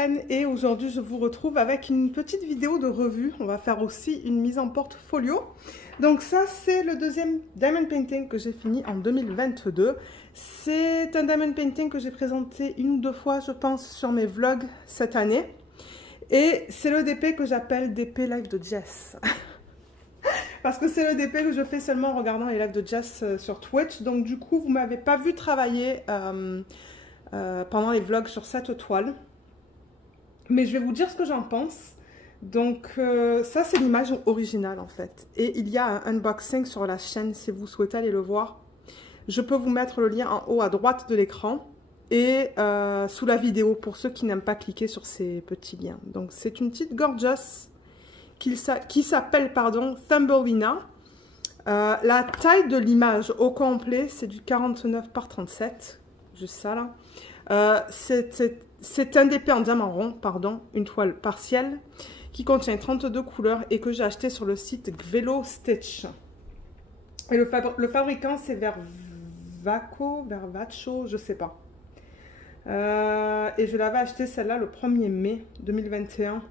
Lorraine et aujourd'hui je vous retrouve avec une petite vidéo de revue. On va faire aussi une mise en portfolio. Donc ça c'est le deuxième diamond painting que j'ai fini en 2022. C'est un diamond painting que j'ai présenté une ou deux fois je pense sur mes vlogs cette année. Et c'est le DP que j'appelle DP Live de Jess. Parce que c'est le DP que je fais seulement en regardant les lives de Jess sur Twitch. Donc du coup vous ne m'avez pas vu travailler pendant les vlogs sur cette toile. Mais je vais vous dire ce que j'en pense. Donc ça c'est l'image originale en fait. Et il y a un unboxing sur la chaîne si vous souhaitez aller le voir. Je peux vous mettre le lien en haut à droite de l'écran. Et sous la vidéo pour ceux qui n'aiment pas cliquer sur ces petits liens. Donc c'est une petite gorgeous qui s'appelle Thumbelina. La taille de l'image au complet c'est du 49 par 37. Juste ça là. C'est un DP en diamant rond, pardon, une toile partielle qui contient 32 couleurs et que j'ai acheté sur le site Gvelo Stitch. Et le fabricant c'est Vervacho, je sais pas. Et je l'avais acheté celle-là le 1er mai 2021.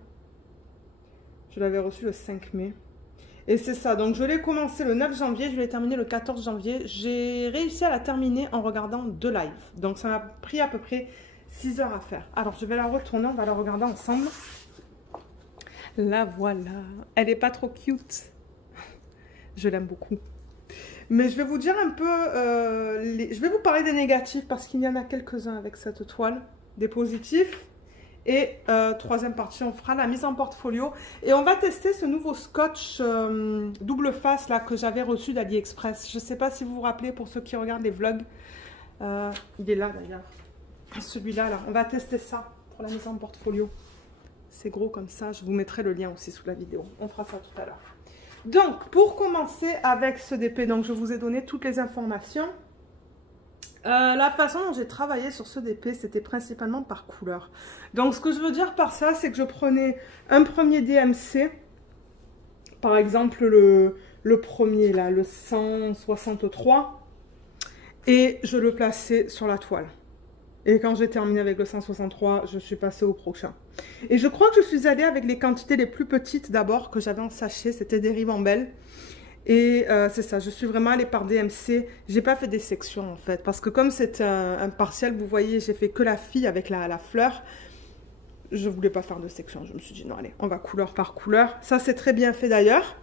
Je l'avais reçu le 5 mai. Et c'est ça, donc je l'ai commencé le 9 janvier, je l'ai terminé le 14 janvier. J'ai réussi à la terminer en regardant 2 lives. Donc ça m'a pris à peu près 6 heures à faire. Alors je vais la retourner, on va la regarder ensemble. La voilà. Elle n'est pas trop cute. Je l'aime beaucoup. Mais je vais vous dire un peu, je vais vous parler des négatifs parce qu'il y en a quelques-uns avec cette toile. Des positifs. Et troisième partie, on fera la mise en portfolio. Et on va tester ce nouveau scotch double face là que j'avais reçu d'AliExpress. Je ne sais pas si vous vous rappelez pour ceux qui regardent les vlogs. Il est là d'ailleurs. Celui-là, là. On va tester ça pour la mise en portfolio. C'est gros comme ça. Je vous mettrai le lien aussi sous la vidéo. On fera ça tout à l'heure. Donc, pour commencer avec ce DP, donc je vous ai donné toutes les informations. La façon dont j'ai travaillé sur ce DP, c'était principalement par couleur. Donc, ce que je veux dire par ça, c'est que je prenais un premier DMC, par exemple le premier, là, le 163, et je le plaçais sur la toile. Et quand j'ai terminé avec le 163, je suis passée au prochain. Et je crois que je suis allée avec les quantités les plus petites d'abord que j'avais en sachet, c'était des ribambelles. Et c'est ça, je suis vraiment allée par DMC. J'ai pas fait des sections en fait, parce que comme c'est un partiel, vous voyez, j'ai fait que la fille avec la fleur. Je voulais pas faire de section. Je me suis dit non, allez, on va couleur par couleur. Ça c'est très bien fait d'ailleurs.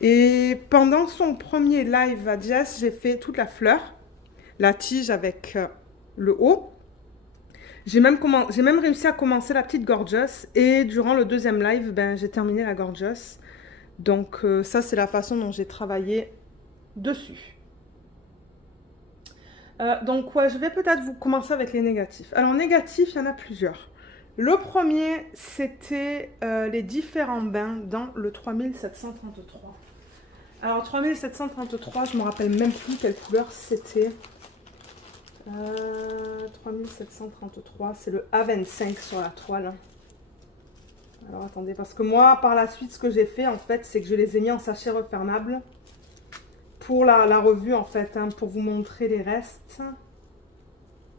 Et pendant son premier live à Jess, j'ai fait toute la fleur, la tige avec le haut. J'ai même réussi à commencer la petite gorgeous. Et durant le deuxième live, ben, j'ai terminé la gorgeous. Donc ça c'est la façon dont j'ai travaillé dessus. Donc ouais, je vais peut-être vous commencer avec les négatifs. Alors négatifs, il y en a plusieurs. Le premier, c'était les différents bains dans le 3733. Alors 3733, je ne me rappelle même plus quelle couleur c'était. 3733, c'est le A25 sur la toile. Alors attendez, parce que moi, par la suite, ce que j'ai fait, en fait, c'est que je les ai mis en sachet refermable pour la revue, en fait, hein, pour vous montrer les restes.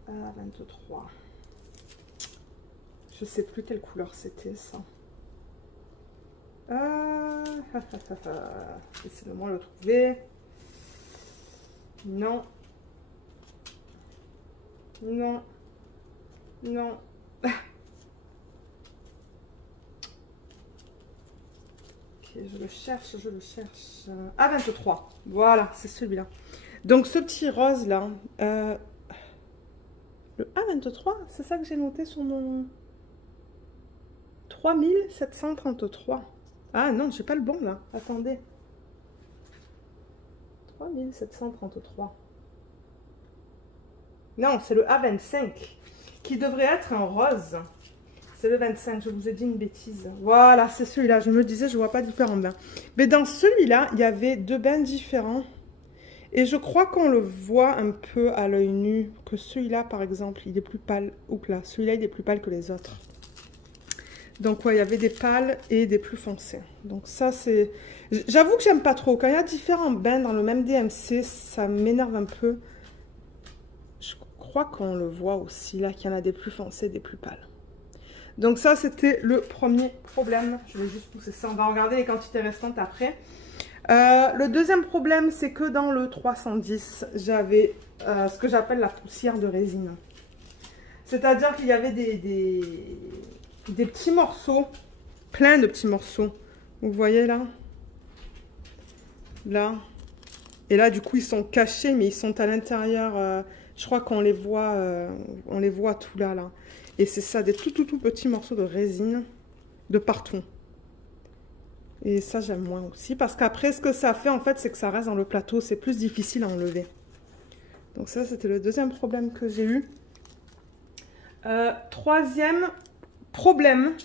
23. Je sais plus quelle couleur c'était, ça. Laissez-moi le trouver. Non. Non. Non. Je le cherche, je le cherche. A23, voilà, c'est celui-là. Donc ce petit rose là, le A23, c'est ça que j'ai noté sur mon 3733. Ah non, j'ai pas le bon là, attendez. 3733. Non, c'est le A25, qui devrait être un rose. C'est le 25, je vous ai dit une bêtise. Voilà, c'est celui-là. Je me disais, je ne vois pas différents bains. Mais dans celui-là, il y avait 2 bains différents. Et je crois qu'on le voit un peu à l'œil nu. Que celui-là, par exemple, il est plus pâle. Oups là, celui-là, il est plus pâle que les autres. Donc, ouais, il y avait des pâles et des plus foncés. Donc, ça, c'est... J'avoue que j'aime pas trop. Quand il y a différents bains dans le même DMC, ça m'énerve un peu. Je crois qu'on le voit aussi, là, qu'il y en a des plus foncés et des plus pâles. Donc ça, c'était le premier problème. Je vais juste pousser ça. On va regarder les quantités restantes après. Le deuxième problème, c'est que dans le 310, j'avais ce que j'appelle la poussière de résine. C'est-à-dire qu'il y avait des petits morceaux, plein de petits morceaux. Vous voyez là? Là. Et là, du coup, ils sont cachés, mais ils sont à l'intérieur. Je crois qu'on les voit tout là, là. Et c'est ça, des tout petits morceaux de résine de partout. Et ça, j'aime moins aussi. Parce qu'après, ce que ça fait, en fait, c'est que ça reste dans le plateau. C'est plus difficile à enlever. Donc ça, c'était le deuxième problème que j'ai eu. Troisième problème.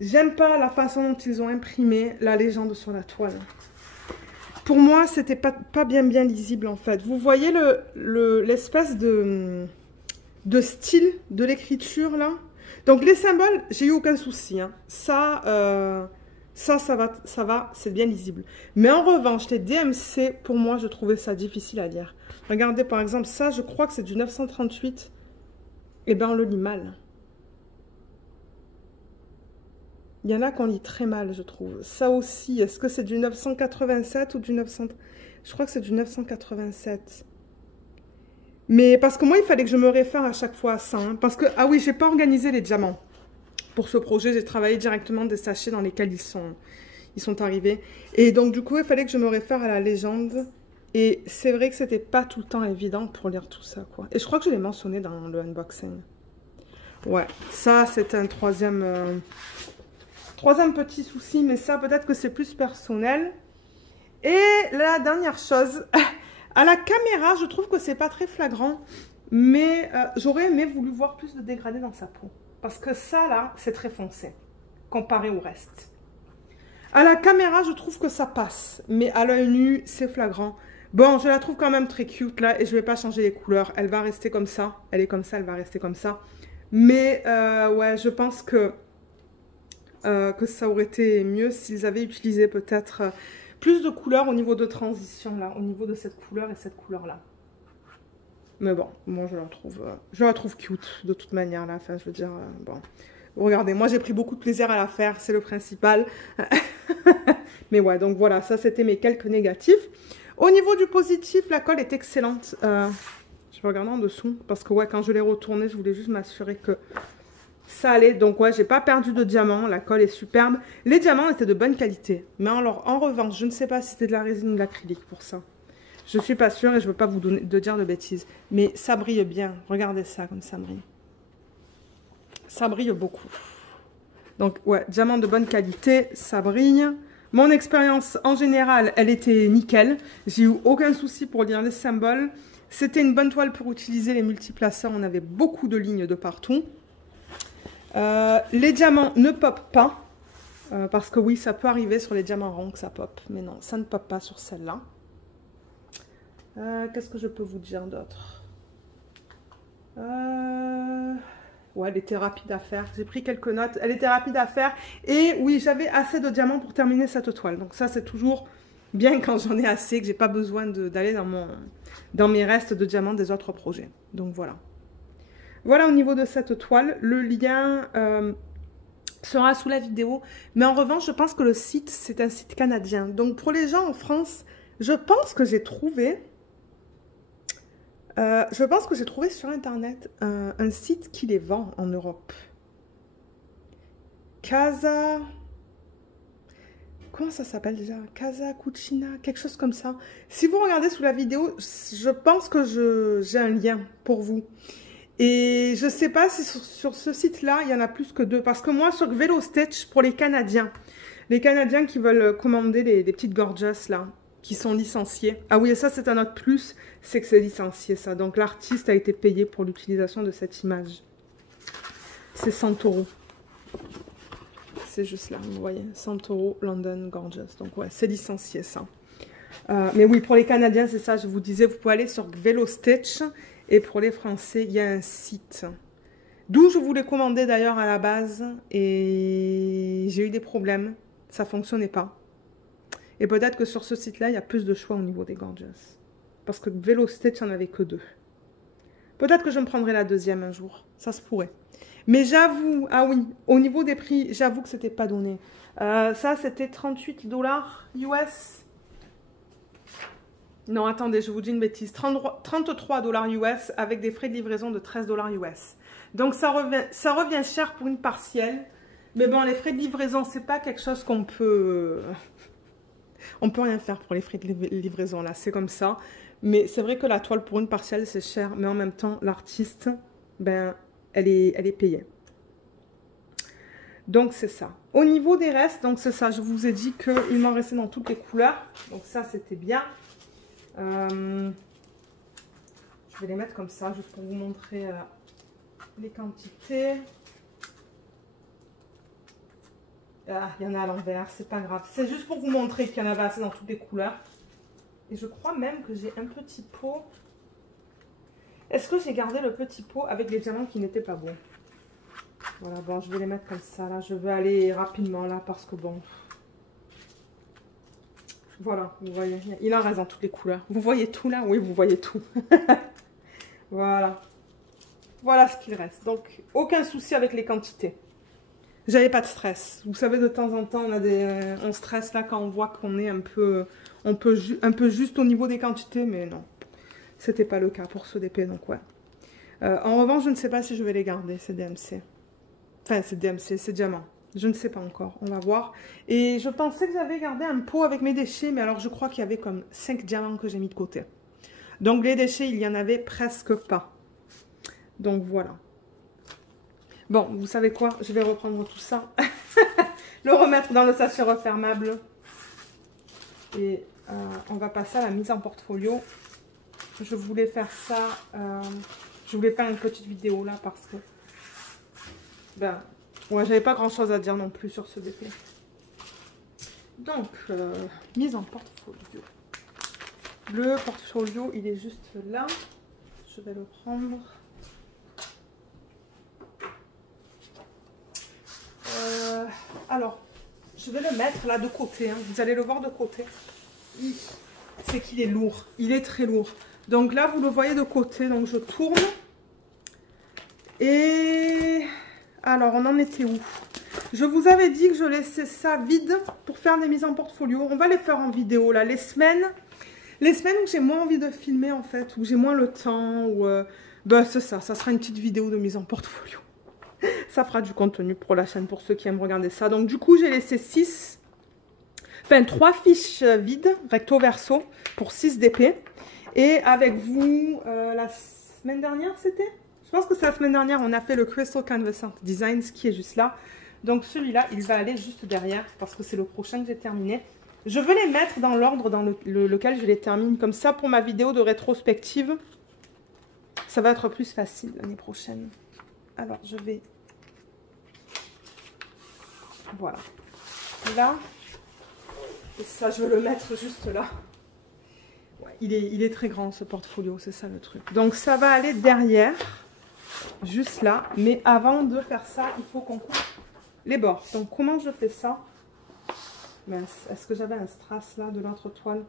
J'aime pas la façon dont ils ont imprimé la légende sur la toile. Pour moi, c'était pas bien lisible, en fait. Vous voyez l'espèce de style de l'écriture, là? Donc, les symboles, j'ai eu aucun souci. Hein. Ça va, c'est bien lisible. Mais en revanche, les DMC, pour moi, je trouvais ça difficile à lire. Regardez, par exemple, ça, je crois que c'est du 938. Eh bien, on le lit mal. Il y en a qu'on lit très mal, je trouve. Ça aussi, est-ce que c'est du 987 ou du 900... Je crois que c'est du 987. Mais parce que moi, il fallait que je me réfère à chaque fois à ça. Hein, parce que, ah oui, j'ai pas organisé les diamants. Pour ce projet, j'ai travaillé directement des sachets dans lesquels ils sont arrivés. Et donc, du coup, il fallait que je me réfère à la légende. Et c'est vrai que c'était pas tout le temps évident pour lire tout ça, quoi. Et je crois que je l'ai mentionné dans le unboxing. Ouais, ça, c'est un troisième petit souci, mais ça, peut-être que c'est plus personnel. Et la dernière chose, à la caméra, je trouve que c'est pas très flagrant, mais j'aurais aimé voulu voir plus de dégradé dans sa peau. Parce que ça, là, c'est très foncé, comparé au reste. À la caméra, je trouve que ça passe, mais à l'œil nu, c'est flagrant. Bon, je la trouve quand même très cute, là, et je vais pas changer les couleurs. Elle va rester comme ça. Elle est comme ça, elle va rester comme ça. Mais, ouais, je pense que ça aurait été mieux s'ils avaient utilisé peut-être plus de couleurs au niveau de transition, là, au niveau de cette couleur et cette couleur-là. Mais bon, moi je la trouve cute de toute manière, là. Enfin, je veux dire, bon. Regardez, moi j'ai pris beaucoup de plaisir à la faire, c'est le principal. Mais ouais, donc voilà, ça c'était mes quelques négatifs. Au niveau du positif, la colle est excellente. Je vais regarder en dessous, parce que ouais, quand je l'ai retournée, je voulais juste m'assurer que ça allait. Donc ouais, j'ai pas perdu de diamants, la colle est superbe. Les diamants étaient de bonne qualité. Mais alors, en revanche, je ne sais pas si c'était de la résine ou de l'acrylique pour ça. Je suis pas sûre et je veux pas vous donner de dire de bêtises. Mais ça brille bien. Regardez ça, comme ça brille. Ça brille beaucoup. Donc ouais, diamant de bonne qualité, ça brille. Mon expérience en général, elle était nickel. J'ai eu aucun souci pour lire les symboles. C'était une bonne toile pour utiliser les multiplaceurs. On avait beaucoup de lignes de partout. Les diamants ne popent pas. Parce que oui, ça peut arriver sur les diamants ronds que ça pop. Mais non, ça ne pop pas sur celle-là. Qu'est-ce que je peux vous dire d'autre? Ouais, elle était rapide à faire. J'ai pris quelques notes. Elle était rapide à faire. Et oui, j'avais assez de diamants pour terminer cette toile. Donc ça, c'est toujours bien quand j'en ai assez, que j'ai pas besoin d'aller dans mes restes de diamants des autres projets. Donc voilà. Voilà au niveau de cette toile. Le lien sera sous la vidéo. Mais en revanche, je pense que le site, c'est un site canadien. Donc pour les gens en France, je pense que j'ai trouvé... sur internet un site qui les vend en Europe. Casa... Comment ça s'appelle déjà? Casa Cucina, quelque chose comme ça. Si vous regardez sous la vidéo, je pense que j'ai un lien pour vous. Et je ne sais pas si sur ce site-là, il y en a plus que 2. Parce que moi, sur Velostitch, pour les Canadiens qui veulent commander des petites gorgeous, là, qui sont licenciés. Ah oui, et ça, c'est un autre plus, c'est que c'est licencié, ça. Donc, l'artiste a été payé pour l'utilisation de cette image. C'est 100 €. C'est juste là, vous voyez. 100 € London Gorgeous. Donc, ouais, c'est licencié, ça. Mais oui, pour les Canadiens, c'est ça, je vous disais, vous pouvez aller sur Velostitch. Et pour les Français, il y a un site. D'où je voulais commander d'ailleurs à la base. Et j'ai eu des problèmes. Ça ne fonctionnait pas. Et peut-être que sur ce site-là, il y a plus de choix au niveau des gorgeous. Parce que Velostitch, il n'y en avait que 2. Peut-être que je me prendrai la deuxième un jour. Ça se pourrait. Mais j'avoue, ah oui, au niveau des prix, j'avoue que c'était pas donné. Ça, c'était 38 $ US. Non, attendez, je vous dis une bêtise. 33 $ US avec des frais de livraison de 13 $ US. Donc, ça revient cher pour une partielle. Mais bon, les frais de livraison, c'est pas quelque chose qu'on peut... On peut rien faire pour les frais de livraison, là. C'est comme ça. Mais c'est vrai que la toile pour une partielle, c'est cher. Mais en même temps, l'artiste, ben, elle est payée. Donc, c'est ça. Au niveau des restes, donc c'est ça. Je vous ai dit qu'il m'en restait dans toutes les couleurs. Donc, ça, c'était bien. Je vais les mettre comme ça, juste pour vous montrer les quantités. Ah, il y en a à l'envers, c'est pas grave. C'est juste pour vous montrer qu'il y en avait assez dans toutes les couleurs. Et je crois même que j'ai un petit pot. Est-ce que j'ai gardé le petit pot avec les diamants qui n'étaient pas bons? Voilà, bon, je vais les mettre comme ça, là. Je vais aller rapidement, là, parce que bon... Voilà, vous voyez, il en reste dans toutes les couleurs. Vous voyez tout, là? Oui, vous voyez tout. Voilà. Voilà ce qu'il reste. Donc, aucun souci avec les quantités. J'avais pas de stress. Vous savez, de temps en temps, on stresse là quand on voit qu'on est un peu juste au niveau des quantités, mais non. C'était pas le cas pour ce DP, donc ouais. En revanche, je ne sais pas si je vais les garder, ces DMC. Enfin, c'est DMC, c'est diamant. Je ne sais pas encore, on va voir. Et je pensais que j'avais gardé un pot avec mes déchets, mais alors je crois qu'il y avait comme 5 diamants que j'ai mis de côté. Donc les déchets, il y en avait presque pas. Donc voilà. Bon, vous savez quoi? Je vais reprendre tout ça. Le remettre dans le sachet refermable. Et on va passer à la mise en portfolio. Je voulais faire ça. Je voulais faire une petite vidéo là parce que... Ben, ouais, j'avais pas grand chose à dire non plus sur ce DP. Donc, mise en portfolio. Le portfolio, il est juste là. Je vais le prendre. Alors, je vais le mettre là de côté. Hein. Vous allez le voir de côté. C'est qu'il est lourd. Il est très lourd. Donc là, vous le voyez de côté. Donc, je tourne. Et... Alors, on en était où? Je vous avais dit que je laissais ça vide pour faire des mises en portfolio. On va les faire en vidéo, là. Les semaines où j'ai moins envie de filmer, en fait, où j'ai moins le temps, ou... ben, c'est ça. Ça sera une petite vidéo de mise en portfolio. Ça fera du contenu pour la chaîne, pour ceux qui aiment regarder ça. Donc, du coup, j'ai laissé 3 fiches vides, recto verso, pour 6 DP. Et avec vous, la semaine dernière, c'était? Je pense que c'est la semaine dernière, on a fait le Crystal Canvas Art Design, ce qui est juste là. Donc, celui-là, il va aller juste derrière, parce que c'est le prochain que j'ai terminé. Je veux les mettre dans l'ordre dans lequel je les termine. Comme ça, pour ma vidéo de rétrospective, ça va être plus facile l'année prochaine. Alors, je vais... Voilà. Là. Et ça, je vais le mettre juste là. Ouais, il est très grand, ce portfolio. C'est ça le truc. Donc, ça va aller derrière. Juste là. Mais avant de faire ça, il faut qu'on coupe les bords. Donc, comment je fais ça? Est-ce que j'avais un strass là de l'autre toile?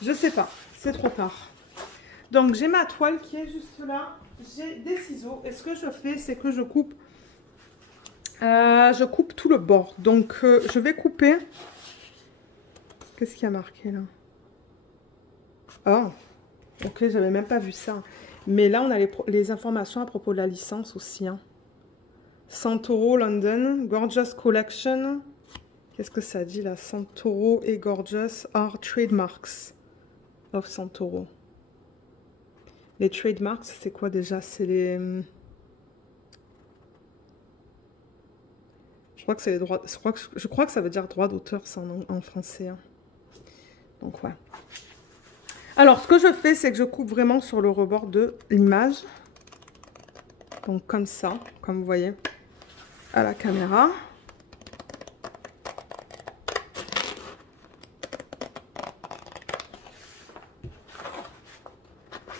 Je sais pas. C'est trop tard. Donc, j'ai ma toile qui est juste là. J'ai des ciseaux. Et ce que je fais, c'est que je coupe tout le bord. Donc, je vais couper... Qu'est-ce qu'il y a marqué là? Oh, ok, j'avais même pas vu ça. Mais là, on a les informations à propos de la licence aussi. Hein. Santoro London, Gorgeous Collection. Qu'est-ce que ça dit là? Santoro et Gorgeous are trademarks of Santoro. Les trademarks, c'est quoi déjà? C'est les... Je crois que c'est les droits... Je crois que ça veut dire droit d'auteur, ça en français. Hein. Donc, ouais. Alors, ce que je fais, c'est que je coupe vraiment sur le rebord de l'image. Donc, comme ça, comme vous voyez, à la caméra.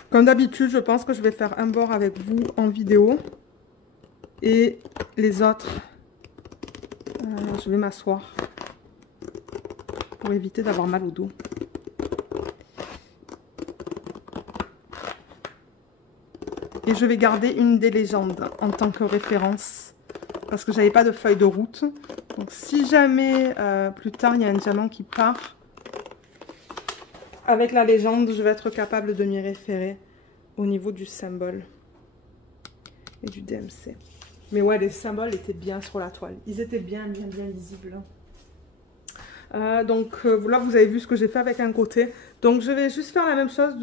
Comme d'habitude, je pense que je vais faire un bord avec vous en vidéo. Et les autres, je vais m'asseoir pour éviter d'avoir mal au dos. Et je vais garder une des légendes en tant que référence. Parce que j'avais pas de feuille de route. Donc si jamais plus tard il y a un diamant qui part, avec la légende, je vais être capable de m'y référer au niveau du symbole et du DMC. Mais ouais, les symboles étaient bien sur la toile. Ils étaient bien lisibles. Donc là, vous avez vu ce que j'ai fait avec un côté. Donc je vais juste faire la même chose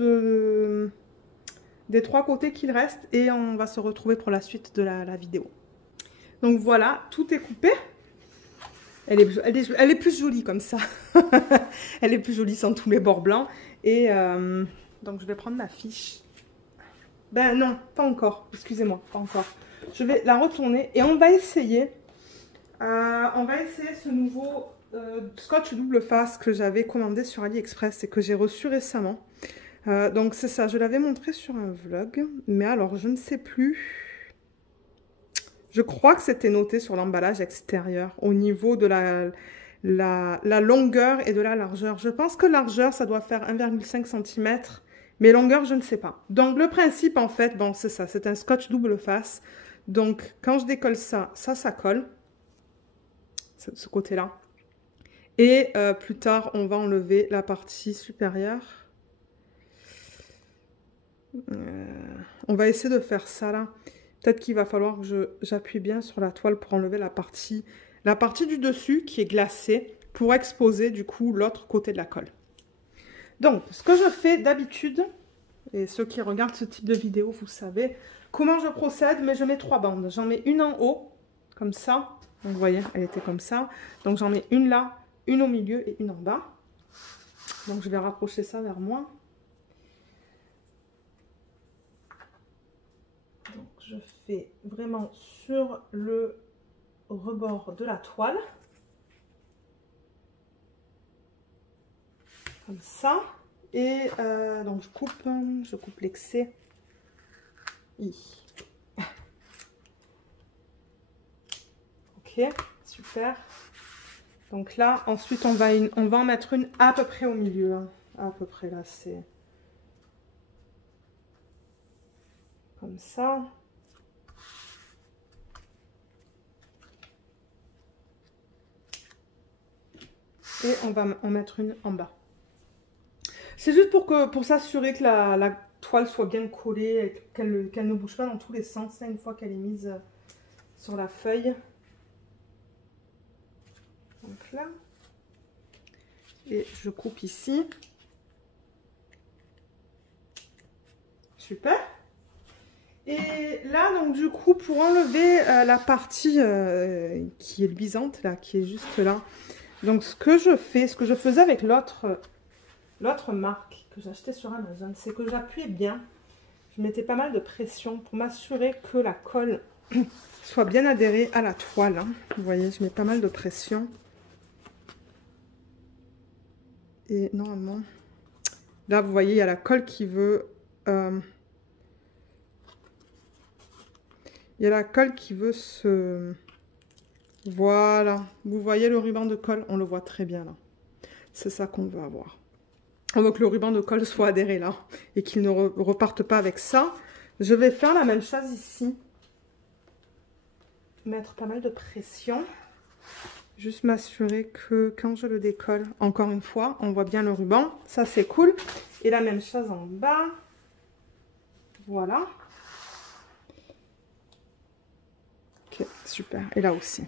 des 3 côtés qu'il reste. Et on va se retrouver pour la suite de la vidéo. Donc voilà, tout est coupé. Elle est plus jolie comme ça. Elle est plus jolie sans tous les bords blancs. Et donc je vais prendre ma fiche. Ben non, pas encore. Excusez-moi, pas encore. Je vais la retourner et on va essayer. Ce nouveau scotch double face que j'avais commandé sur AliExpress et que j'ai reçu récemment. Donc c'est ça, je l'avais montré sur un vlog. Mais alors, je ne sais plus. Je crois que c'était noté sur l'emballage extérieur au niveau de la longueur et de la largeur. Je pense que largeur, ça doit faire 1,5 cm. Mais longueur, je ne sais pas. Donc, le principe, en fait, bon, c'est ça. C'est un scotch double face. Donc, quand je décolle ça, ça colle. Ce côté-là. Et plus tard, on va enlever la partie supérieure. On va essayer de faire ça, là. Peut-être qu'il va falloir que j'appuie bien sur la toile pour enlever la partie du dessus qui est glacée pour exposer, du coup, l'autre côté de la colle. Donc, ce que je fais d'habitude, et ceux qui regardent ce type de vidéo, vous savez comment je procède, mais je mets 3 bandes. J'en mets une en haut, comme ça. Donc, vous voyez, elle était comme ça. Donc, j'en mets une là, une au milieu et une en bas. Donc, je vais rapprocher ça vers moi. Donc, je fais vraiment sur le rebord de la toile. Comme ça. Et donc je coupe l'excès. Ok, super. Donc là, ensuite on va en mettre une à peu près au milieu. Hein. À peu près là, c'est comme ça. Et on va en mettre une en bas. C'est juste pour s'assurer que la toile soit bien collée et qu'elle ne bouge pas dans tous les sens, là, une fois qu'elle est mise sur la feuille. Donc là. Et je coupe ici. Super. Et là, donc du coup, pour enlever la partie qui est luisante, là, qui est juste là. Donc ce que je faisais avec l'autre marque que j'achetais sur Amazon, c'est que j'appuyais bien. Je mettais pas mal de pression pour m'assurer que la colle soit bien adhérée à la toile. Hein. Vous voyez, je mets pas mal de pression. Et normalement, là, vous voyez, il y a la colle qui veut... il y a la colle qui veut se... Voilà. Vous voyez le ruban de colle? On le voit très bien là. C'est ça qu'on veut avoir. On veut que le ruban de colle soit adhéré là. Et qu'il ne reparte pas avec ça. Je vais faire la même chose ici. Mettre pas mal de pression. Juste m'assurer que quand je le décolle, encore une fois, on voit bien le ruban. Ça, c'est cool. Et la même chose en bas. Voilà. Ok, super. Et là aussi.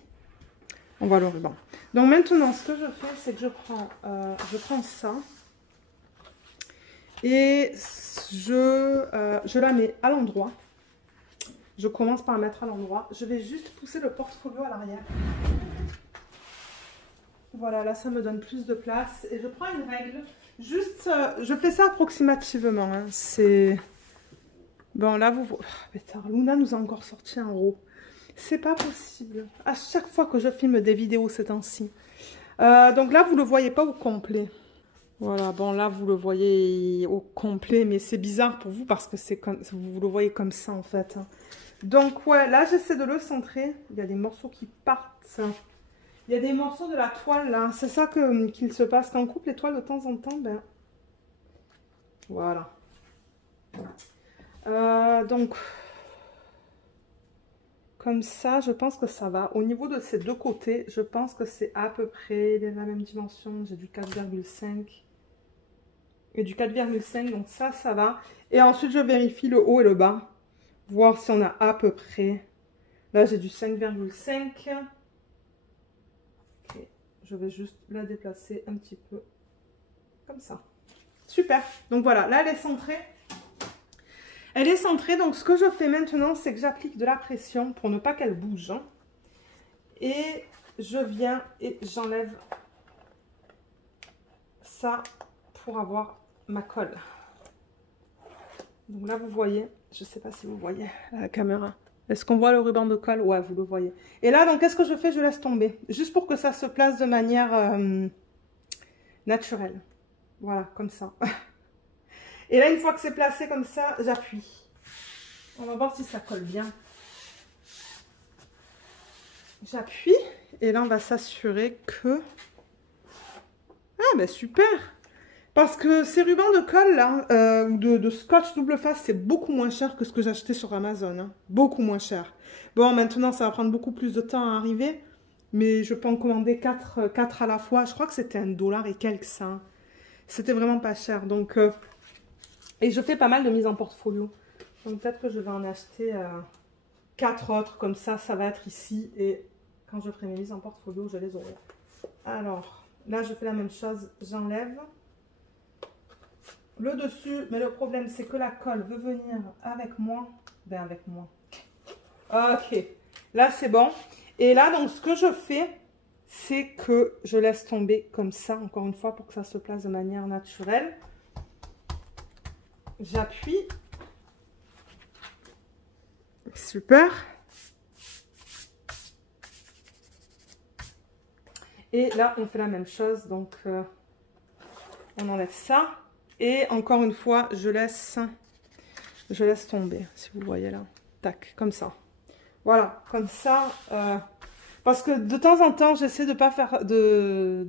On voit le ruban. Donc maintenant, ce que je fais, c'est que je prends ça. Et je la mets à l'endroit. Je commence par la mettre à l'endroit. Je vais juste pousser le porte-folio à l'arrière. Voilà, là, ça me donne plus de place. Et je prends une règle. Juste, je fais ça approximativement. Hein. C'est... Bon, là, vous... Oh, pétard, Luna nous a encore sorti un RAW. C'est pas possible. À chaque fois que je filme des vidéos ces temps-ci. Donc là, vous le voyez pas au complet. Voilà, bon là, vous le voyez au complet. Mais c'est bizarre pour vous parce que c'est comme... vous le voyez comme ça, en fait. Donc, ouais, là, j'essaie de le centrer. Il y a des morceaux qui partent. Il y a des morceaux de la toile, là. C'est ça qu'il se passe. Quand on coupe les toiles de temps en temps, ben... Voilà. Donc, Comme ça, je pense que ça va. Au niveau de ces deux côtés, je pense que c'est à peu près la même dimension. J'ai du 4,5 et du 4,5. Donc ça, ça va. Et ensuite, je vérifie le haut et le bas. Voir si on a à peu près. Là, j'ai du 5,5. Ok. Je vais juste la déplacer un petit peu. Comme ça. Super. Donc voilà, là, elle est centrée. Elle est centrée, donc ce que je fais maintenant, c'est que j'applique de la pression pour ne pas qu'elle bouge. Et je viens et j'enlève ça pour avoir ma colle. Donc là, vous voyez, je ne sais pas si vous voyez à la caméra. Est-ce qu'on voit le ruban de colle? Ouais, vous le voyez. Et là, donc, qu'est-ce que je fais? Je laisse tomber, juste pour que ça se place de manière naturelle. Voilà, comme ça. Et là, une fois que c'est placé comme ça, j'appuie. On va voir si ça colle bien. J'appuie. Et là, on va s'assurer que... Ah, ben super! Parce que ces rubans de colle, là, ou de scotch double face, c'est beaucoup moins cher que ce que j'ai acheté sur Amazon. Hein. Beaucoup moins cher. Bon, maintenant, ça va prendre beaucoup plus de temps à arriver. Mais je peux en commander 4 à la fois. Je crois que c'était $1 et quelques, ça. Hein. C'était vraiment pas cher. Donc... Et je fais pas mal de mise en portfolio. Donc peut-être que je vais en acheter 4 autres. Comme ça, ça va être ici. Et quand je ferai mes mises en portfolio, je les aurai. Alors, là, je fais la même chose. J'enlève le dessus. Mais le problème, c'est que la colle veut venir avec moi. Ben, avec moi. Ok. Là, c'est bon. Et là, donc, ce que je fais, c'est que je laisse tomber comme ça, encore une fois, pour que ça se place de manière naturelle. J'appuie. Super. Et là, on fait la même chose. Donc, on enlève ça. Et encore une fois, je laisse tomber. Si vous voyez là. Tac, comme ça. Voilà, comme ça. Parce que de temps en temps, j'essaie de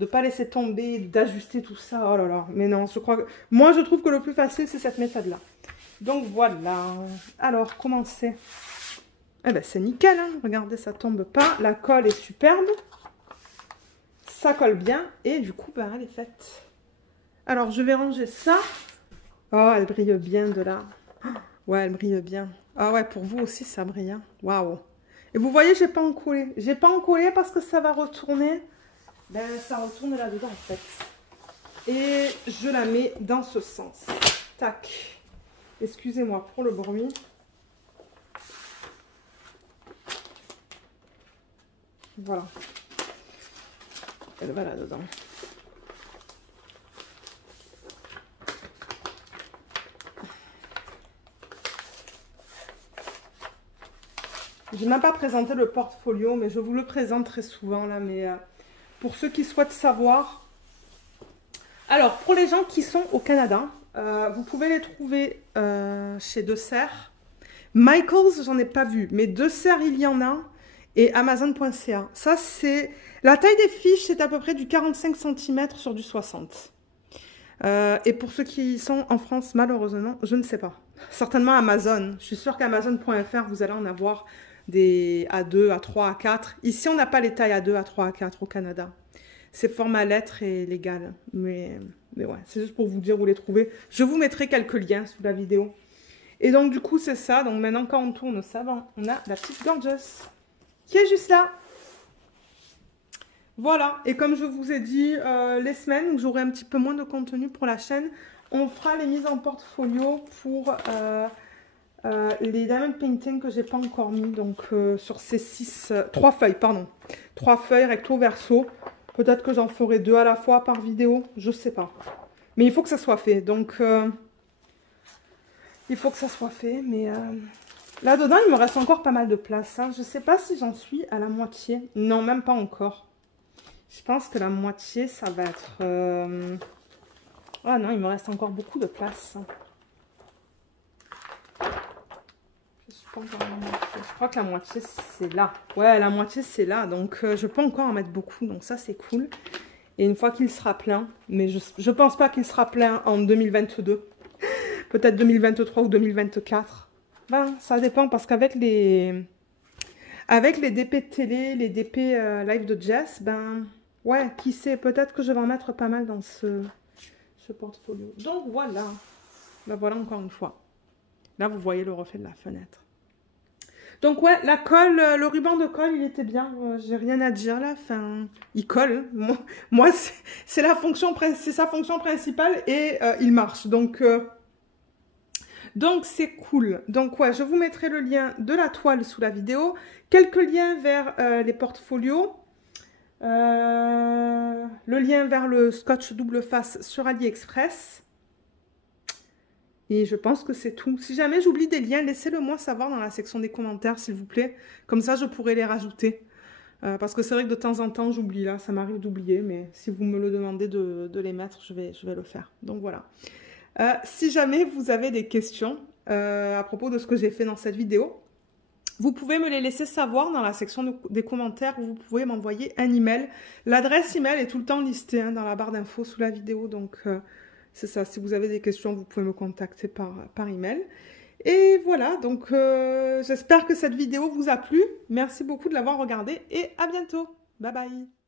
pas laisser tomber, d'ajuster tout ça. Oh là là. Mais non, je crois que... Moi, je trouve que le plus facile, c'est cette méthode-là. Donc, voilà. Alors, comment c'est? Eh ben, c'est nickel. Hein. Regardez, ça tombe pas. La colle est superbe. Ça colle bien. Et du coup, ben, elle est faite. Alors, je vais ranger ça. Oh, elle brille bien de là. Ouais, elle brille bien. Ah ouais, pour vous aussi, ça brille. Hein. Waouh. Et vous voyez, j'ai pas encollé. J'ai pas encollé parce que ça va retourner. Ben, ça retourne là-dedans, en fait. Et je la mets dans ce sens. Tac. Excusez-moi pour le bruit. Voilà. Elle va là-dedans. Je n'ai même pas présenté le portfolio, mais je vous le présente très souvent là. Mais pour ceux qui souhaitent savoir, alors pour les gens qui sont au Canada, vous pouvez les trouver chez Deux Serres. Michaels, j'en ai pas vu, mais Deux Serres, il y en a. Et Amazon.ca. Ça, c'est... La taille des fiches, c'est à peu près du 45 cm sur du 60. Et pour ceux qui sont en France, malheureusement, je ne sais pas. Certainement Amazon. Je suis sûre qu'Amazon.fr, vous allez en avoir des A2, A3, A4. Ici, on n'a pas les tailles A2, A3, A4 au Canada. C'est format lettre et légal. Mais ouais, c'est juste pour vous dire où les trouver. Je vous mettrai quelques liens sous la vidéo. Et donc, du coup, c'est ça. Donc, maintenant, quand on tourne ça, on a la petite Gorgeous qui est juste là. Voilà. Et comme je vous ai dit, les semaines où j'aurai un petit peu moins de contenu pour la chaîne, on fera les mises en portfolio pour les diamond painting que j'ai pas encore mis. Donc, sur ces 3 feuilles, pardon. 3 feuilles recto verso. Peut-être que j'en ferai 2 à la fois par vidéo. Je sais pas. Mais il faut que ça soit fait. Donc, il faut que ça soit fait. Mais là-dedans, il me reste encore pas mal de place. Hein. Je sais pas si j'en suis à la moitié. Non, même pas encore. Je pense que la moitié, ça va être... Ah non, il me reste encore beaucoup de place. Je suis pas encore à la moitié. Je crois que la moitié, c'est là. Ouais, la moitié, c'est là. Donc, je peux encore en mettre beaucoup. Donc, ça, c'est cool. Et une fois qu'il sera plein, mais je pense pas qu'il sera plein en 2022. Peut-être 2023 ou 2024. Ben, ça dépend parce qu'avec les avec les DP télé, les DP live de Jess, ben ouais, qui sait, peut-être que je vais en mettre pas mal dans ce portfolio. Donc voilà, ben voilà encore une fois. Là, vous voyez le reflet de la fenêtre. Donc ouais, la colle, le ruban de colle, il était bien. J'ai rien à dire là. Enfin, il colle. Moi c'est sa fonction principale et il marche. Donc c'est cool. Donc ouais, je vous mettrai le lien de la toile sous la vidéo. Quelques liens vers les portfolios. Le lien vers le scotch double face sur AliExpress. Et je pense que c'est tout. Si jamais j'oublie des liens, laissez-le moi savoir dans la section des commentaires, s'il vous plaît. Comme ça, je pourrai les rajouter. Parce que c'est vrai que de temps en temps, j'oublie. Là, ça m'arrive d'oublier. Mais si vous me le demandez de les mettre, je vais le faire. Donc voilà. Si jamais vous avez des questions à propos de ce que j'ai fait dans cette vidéo, vous pouvez me les laisser savoir dans la section des commentaires. Vous pouvez m'envoyer un email. L'adresse email est tout le temps listée hein, dans la barre d'infos sous la vidéo. Donc... c'est ça, si vous avez des questions, vous pouvez me contacter par email. Et voilà, donc j'espère que cette vidéo vous a plu. Merci beaucoup de l'avoir regardée et à bientôt. Bye bye.